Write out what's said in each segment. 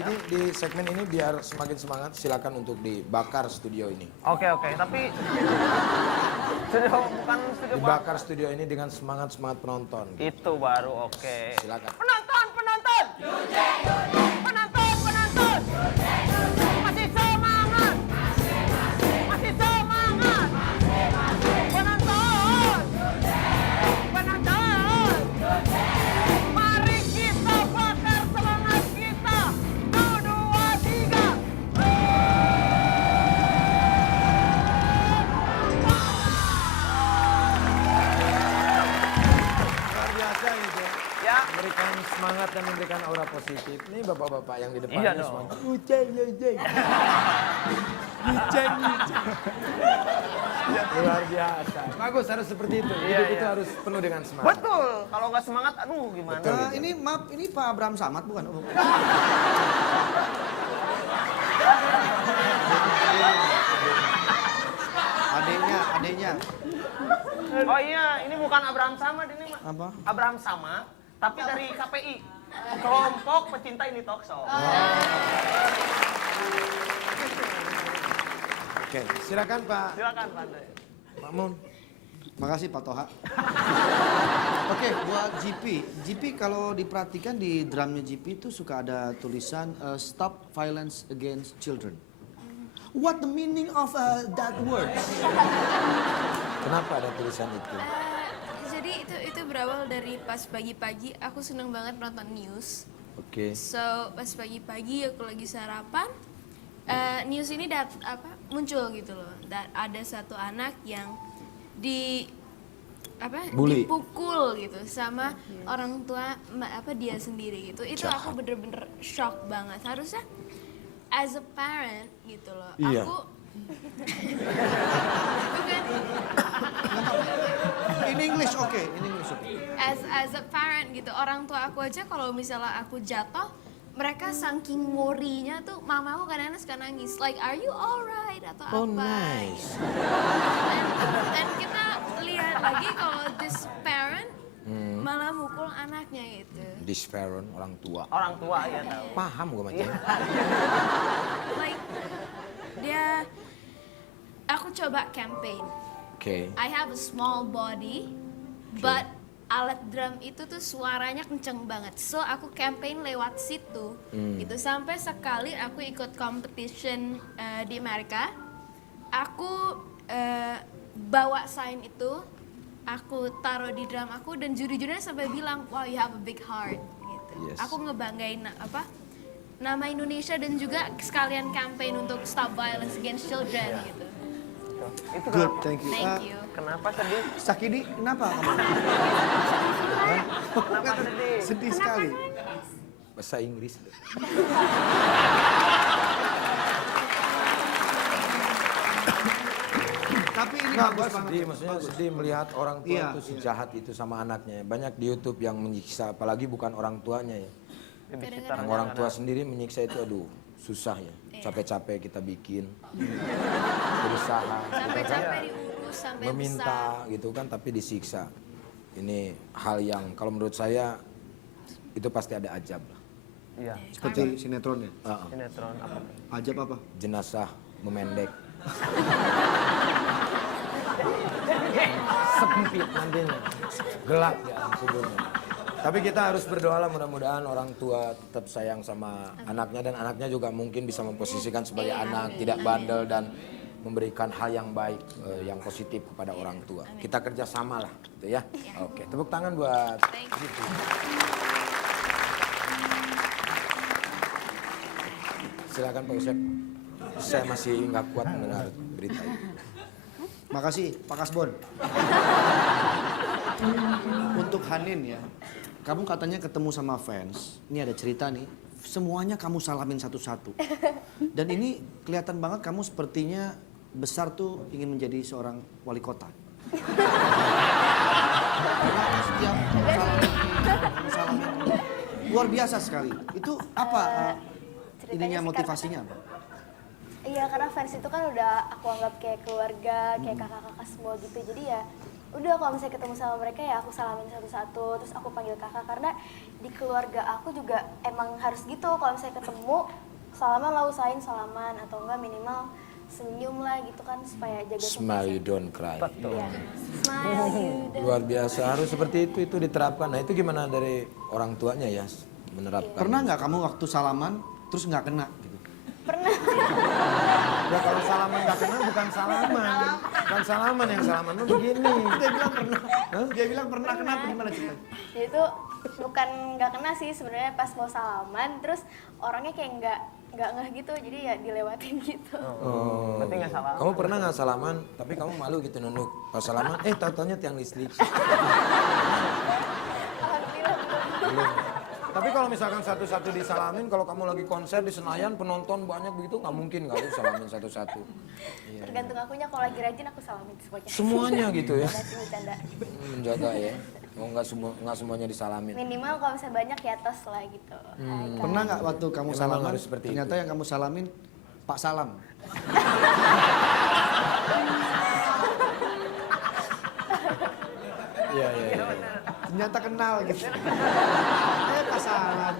ini di segmen ini biar semakin semangat, silakan untuk dibakar studio ini. Oke, tapi studio bukan studio Dibakar studio ini dengan semangat penonton. Itu baru oke. Silakan. Penonton. Penonton. Masih semangat. Penonton. Mari kita bakar semangat kita. 1, 2, 3. Luar biasa itu. Ya. Memberikan semangat dan memberikan aura positif. Ini bapak-bapak yang di depan Iya ini dong. semangat. Uceng. Luar biasa. Bagus, harus seperti itu. Hidup itu harus penuh dengan semangat. Betul. Kalau nggak semangat, aduh gimana? Betul. Ini maaf, ini Pak Abraham Samad bukan? Oh, bukan. Adiknya. Oh iya, ini bukan Abraham Samad ini, Mak. Apa? Abraham Samad, tapi dari KPI. Kelompok Pecinta Ini Talk Show. Oke, silakan Pak Silakan, Pak Andre. Makmun. Makasih Pak Toha. Oke, buat GP kalau diperhatikan di drumnya GP itu suka ada tulisan Stop Violence Against Children. What the meaning of that words? Kenapa ada tulisan itu? Jadi itu berawal dari pas pagi-pagi aku seneng banget nonton news. Oke. So pas pagi-pagi aku lagi sarapan, news ini muncul gitu loh. Dan ada satu anak yang Bully. dipukul gitu sama orang tua dia sendiri gitu. Itu aku bener-bener shock banget. Harusnya as a parent gitu loh. Iya. Aku bukan In English, oke. as a parent gitu, orang tua aku aja kalau misalnya aku jatuh, mereka saking worry-nya tuh mamaku kadang-kadang suka nangis, like are you alright atau Oh, apa. nice. Dan kita lihat lagi kalau this parent malah mukul anaknya gitu. This parent, orang tua. Orang tua ya tahu. Paham gue macamnya. Like aku coba campaign. Oke. I have a small body, but alat drum itu tuh suaranya kenceng banget. So aku campaign lewat situ. Gitu sampai sekali aku ikut competition di Amerika. Aku bawa sign itu, aku taruh di drum aku dan juri-jurinya sampai bilang, "Wow, you have a big heart." Gitu. Yes. Aku ngebanggain nama Indonesia dan juga sekalian campaign untuk Stop Violence Against Children gitu. Itu Good, kenapa, thank you. Thank you. kenapa sedih? Sakidi, kenapa? Kenapa sedih? Sedih sekali. Bahasa Inggris. Tapi ini Nggak, bagus gua banget. sedih, maksudnya sedih melihat orang tua Iya, itu sejahat itu sama anaknya. Banyak di YouTube yang menyiksa, apalagi bukan orang tuanya ya. Yang orang tua sendiri menyiksa itu aduh susah ya. Capek-capek kita bikin, berusaha, Capek-capek diurus sampai meminta gitu kan, tapi disiksa. Ini hal yang kalau menurut saya itu pasti ada ajab lah. Iya, Seperti sinetronnya. sinetron apa? Ajab apa? Jenazah memendek. Sempit nantinya, gelap ya kuburnya. Tapi kita harus berdoa lah mudah-mudahan orang tua tetap sayang sama anaknya dan anaknya juga mungkin bisa memposisikan sebagai anak, tidak bandel dan memberikan hal yang baik, yang positif kepada orang tua. Kita kerjasama lah, gitu ya. Oke, tepuk tangan buat Siti. Silakan Pak Usep. Saya masih nggak kuat mendengar berita ini. Makasih Pak Kasbon. Untuk Hanin ya, kamu katanya ketemu sama fans. Ini ada cerita nih, semuanya kamu salamin satu-satu. Dan ini kelihatan banget kamu sepertinya besar tuh ingin menjadi seorang wali kota. Karena setiap salamin, luar biasa sekali. Itu apa ininya, motivasinya apa? Iya, karena fans itu kan udah aku anggap kayak keluarga, kayak kakak-kakak semua gitu. Jadi ya udah kalau misalnya ketemu sama mereka ya aku salamin satu-satu, terus aku panggil kakak karena di keluarga aku juga emang harus gitu. Kalau misalnya ketemu salaman lah, usahain salaman atau enggak minimal senyum lah gitu kan supaya jaga Smile you don't cry. Iya. Smile you don't. Luar biasa, harus seperti itu diterapkan. Nah itu gimana dari orang tuanya ya menerapkan? Pernah nggak kamu waktu salaman terus nggak kena gitu? Pernah. Ya kalau salaman nggak kena bukan salaman. Bukan salaman, yang salaman tuh begini. Dia bilang pernah. Dia bilang pernah, kenapa, gimana ceritanya? Jadi itu bukan nggak kena sih sebenarnya, pas mau salaman terus orangnya kayak nggak ngeh gitu, jadi ya dilewatin gitu. Oh. Berarti nggak salah. Kamu pernah nggak salaman, tapi kamu malu gitu nunduk. Pas salaman, tau-taunya tiang listrik. Alhamdulillah belum. Belum. Tapi kalau misalkan satu-satu disalamin, kalau kamu lagi konser di Senayan, penonton banyak begitu, nggak mungkin kali salamin satu-satu. Tergantung akunya, kalau lagi rajin aku salamin semuanya. Semuanya gitu ya? Bercanda. Menjaga ya. Oh, nggak semuanya disalamin. Minimal kalau misalnya banyak ya tos lah gitu. Hai, Kak. Pernah nggak waktu kamu Memang salaman, harus seperti ternyata itu. yang kamu salamin Pak Salam? Iya, iya, iya. Ternyata kenal gitu. Pak Salam.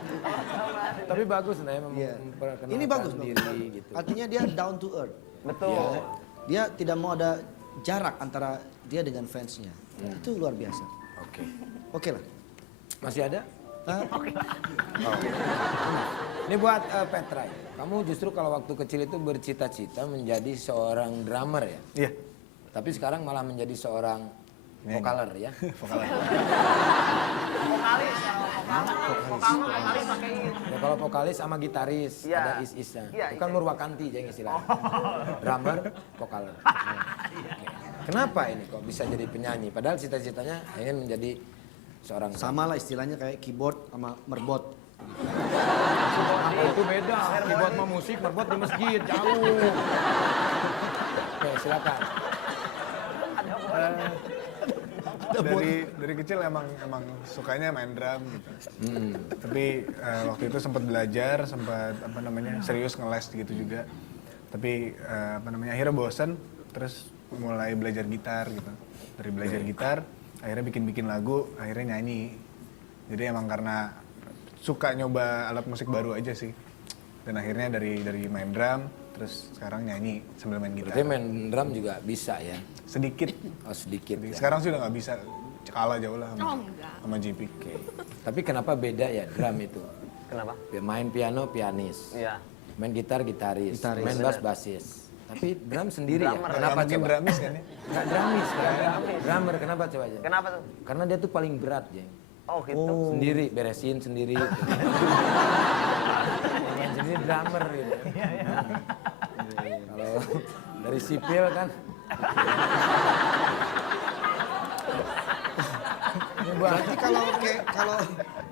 Tapi bagus nah ya Iya. memperkenalkan Ini bagus diri dong. gitu. Artinya dia down to earth. Betul. Ya. Dia tidak mau ada jarak antara dia dengan fansnya. Itu luar biasa. Oke. Oke lah. Masih ada? Hah? Oh. Ini buat Petra. Kamu justru kalau waktu kecil itu bercita-cita menjadi seorang drummer ya? Iya. Tapi sekarang malah menjadi seorang vokaler ya? Vokalis, vokalis pakai ini. Ya kalau vokalis sama gitaris, Iya. ada is-isnya. Iya, Bukan iya. Murwakanti yang istilahnya. Drummer, vokaler. Oke. Kenapa ini kok bisa jadi penyanyi? Padahal cita-citanya ingin menjadi seorang Sama lah istilahnya kayak keyboard sama merbot. Apa itu beda? Keyboard sama musik, merbot di masjid, jauh. Oke, silakan. Dari kecil emang sukanya main drum gitu. Tapi waktu itu sempat belajar, sempat serius ngeles gitu juga. Tapi akhirnya bosan, terus mulai belajar gitar gitu. Dari belajar gitar, akhirnya bikin lagu, akhirnya nyanyi. Jadi emang karena suka nyoba alat musik baru aja sih. Dan akhirnya dari main drum, terus sekarang nyanyi sambil main gitar. Berarti main drum juga bisa ya? Sedikit. Oh sedikit ya. Sekarang sih udah nggak bisa, kalah jauh lah Oh, enggak. sama GP. Oke. Tapi kenapa beda ya drum itu? Kenapa? Main piano pianis, Iya. main gitar gitaris, Gitaris. main bass basis. Tapi drum sendiri Drummer. ya? Kenapa Nggak mungkin coba? dramis kan ya? Nggak drumis kan? Drummer kenapa coba aja? Kenapa tuh? Karena dia tuh paling berat Jeng. Oh gitu. Sendiri, beresin sendiri. Yang sendiri drummer gitu. Kalau dari sipil kan. Ini buat Berarti kalau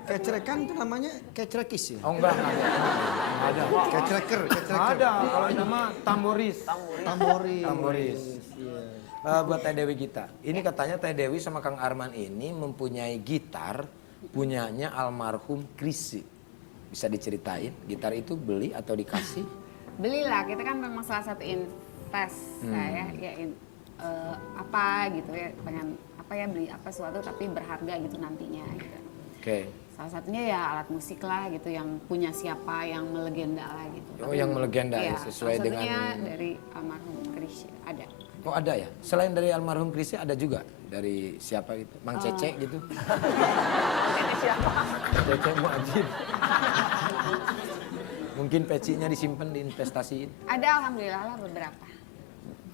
kecrekan itu namanya kecrekis ya? Oh enggak ada. Kecreker. Ada, kalau itu mah tamboris. Tamboris. Tamboris. Iya. Buat Teh Dewi Gita. Ini katanya Teh Dewi sama Kang Arman ini mempunyai gitar punyanya almarhum Chrisye. Bisa diceritain, gitar itu beli atau dikasih? Belilah, kita kan memang salah satu invest saya ya apa gitu ya, pengen apa ya, beli apa sesuatu tapi berharga gitu nantinya gitu. Oke. Salah satunya ya alat musik lah gitu yang punya siapa yang melegenda lah gitu. Oh, yang melegenda ya, iya, sesuai salah satunya dengan- dari almarhum Chrisye ada. Oh ada ya? Selain dari almarhum Chrisye ada juga? Dari siapa gitu? Mang Cece gitu? Cece Muajib. Mungkin pecinya disimpan diinvestasiin. Ada alhamdulillah lah beberapa.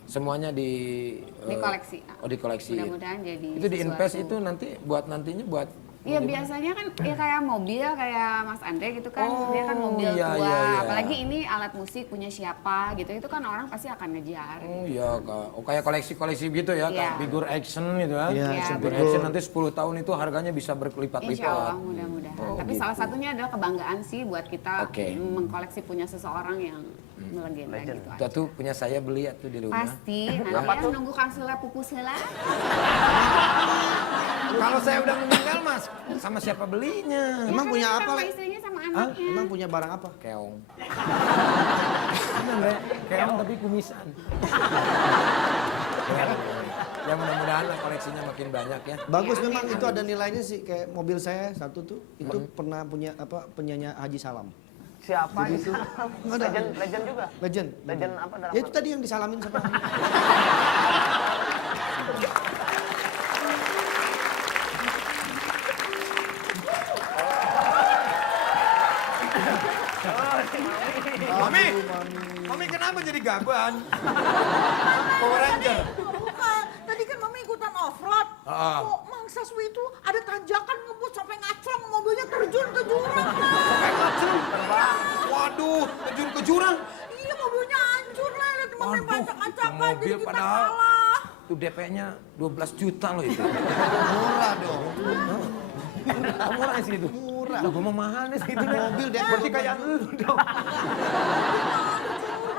Semuanya Dikoleksi. Oh dikoleksi. Mudah-mudahan jadi Itu diinvest sesuatu. itu nanti buat nantinya buat. Iya biasanya kan ya kayak mobil kayak Mas Andre gitu kan, dia kan mobil iya, tua, iya, iya. apalagi ini alat musik punya siapa gitu, itu kan orang pasti akan ngejar. Oh iya, kayak koleksi-koleksi gitu ya, kayak Iya. figure action gitu kan. Iya, action Figure figure. action nanti 10 tahun itu harganya bisa Insya berlipat-lipat. Allah mudah-mudahan. Oh, Tapi gitu. salah satunya adalah kebanggaan sih buat kita Oke. mengkoleksi punya seseorang yang melegenda gitu. Itu tuh punya saya beli tuh di rumah. Pasti, nanti nunggu Kang Sela pupus heula. Kalau saya udah meninggal mas, sama siapa belinya? Emang punya apa, Sama Le? istrinya sama Hah? anaknya. Emang punya barang apa? Keong. Bener ya, keong tapi kumisan. Ya mudah-mudahan lah koleksinya makin banyak ya. Bagus memang itu ada nilainya sih kayak mobil saya satu tuh itu pernah punya apa penyanyi Haji Salam. Siapa Jadi itu ada legend juga. legend. Legend apa dalam Ya itu tadi yang disalamin sama. Mami, Mami kenapa jadi gaban? Power Ranger. Bukan, tadi kan mami ikutan off-road. Ah. Kok Mang Saswi itu ada tanjakan ngebut sampai ngacrong, mobilnya terjun ke jurang. Waduh, terjun ke jurang. Iya, mobilnya hancur lah, lihat mami Waduh, bacak-acakan, mobil jadi kita padahal. kalah. Itu DP-nya 12 juta loh itu. Murah dong. Murah sih itu. Murah. Lah gua mau mahal nih segitu deh. Mobil deh. Berarti kayak lu dong.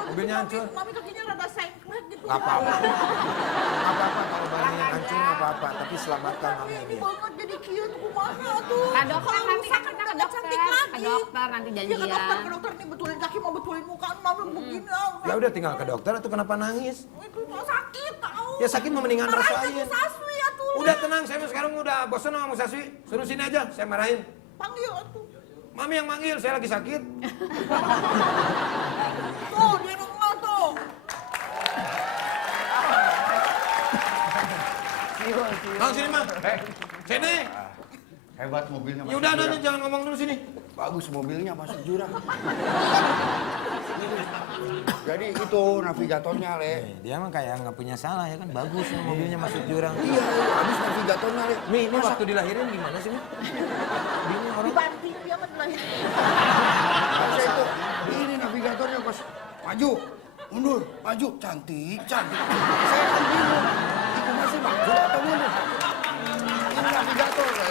Mobilnya hancur. Mami kakinya rada sengklek gitu. Gak apa-apa. Gak apa-apa kalau banyak hancur gak apa-apa. Tapi selamatkan Mami Ini ini. banget jadi kieu tuh kumaha tuh. Ke dokter Kalau nanti rusak kan kita udah ke nggak dokter. cantik lagi. Ke dokter nanti Iya janjian. ke dokter nih betulin kaki mau betulin muka, mami begini. Ya udah tinggal ke dokter atau kenapa nangis? Itu sakit tau. Ya sakit mau mendingan Marahin rasain. ke Saswi ya tuh. Udah tenang, saya sekarang udah bosan sama Musaswi. Suruh sini aja, saya marahin. Panggil tuh. Mami yang manggil, saya lagi sakit. Tuh, dia nongol tuh. Bang sini mah. Sini. Hebat mobilnya Ya udah, jangan ngomong dulu sini. Bagus mobilnya masuk jurang. Jadi itu navigatornya, Le. Dia mah kayak nggak punya salah ya kan, bagus mobilnya masuk jurang. Iya, habis navigatornya, Le. Mi, ini waktu dilahirin gimana sih, Mi? Ini orang Dibanting dia mah lagi. Masa itu, ini navigatornya pas maju, mundur, maju, cantik, cantik. Saya kan bingung, itu masih maju atau mundur? Ini navigator, Le.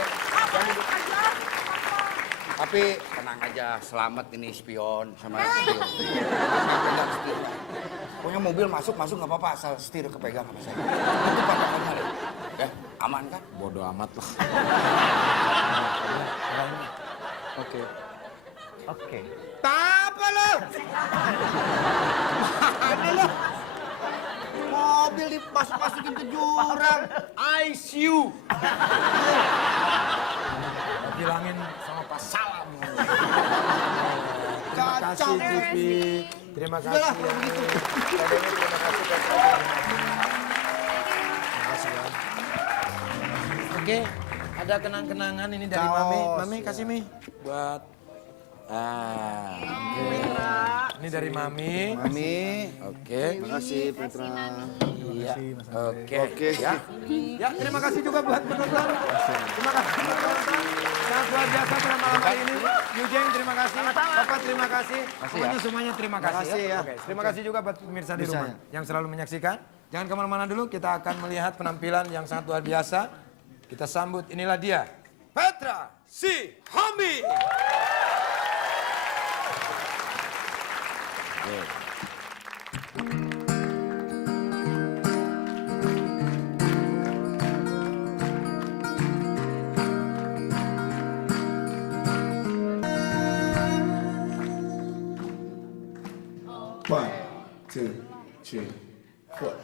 Tapi tenang aja, selamat ini spion sama spion. Pegang setir. Pokoknya mobil masuk nggak apa-apa, asal setir kepegang sama saya. Itu patokannya, Le. Ya, aman kan? bodoh amat lah. Oke. Oke. Apa lo? Ada lo. Mobil dimasuk-masukin ke jurang. ICU. Bilangin sama Pak Salam. Terima kasih, Cipi. Terima kasih. Udahlah, kalau begitu. Dadanya terima kasih. Terima kasih ya. Oke, ada kenang-kenangan ini dari Kaos, Mami. Mami ya. kasih Mi buat ini dari Mami. Mami. Oke. Terima kasih Petra. Iya. Oke. Oke. Ya. Ya, terima kasih juga buat penonton. Terima kasih buat penonton. Sangat luar biasa pada malam hari ini. Yujeng, terima kasih. Bapak, terima kasih. Pokoknya semuanya terima kasih, Makasih ya. Oke, terima kasih juga buat pemirsa di rumah Pemirsa yang selalu menyaksikan. Jangan kemana-mana dulu, kita akan melihat penampilan yang sangat luar biasa. Kita sambut, inilah dia, Petra Sihombing. One, two, three, four.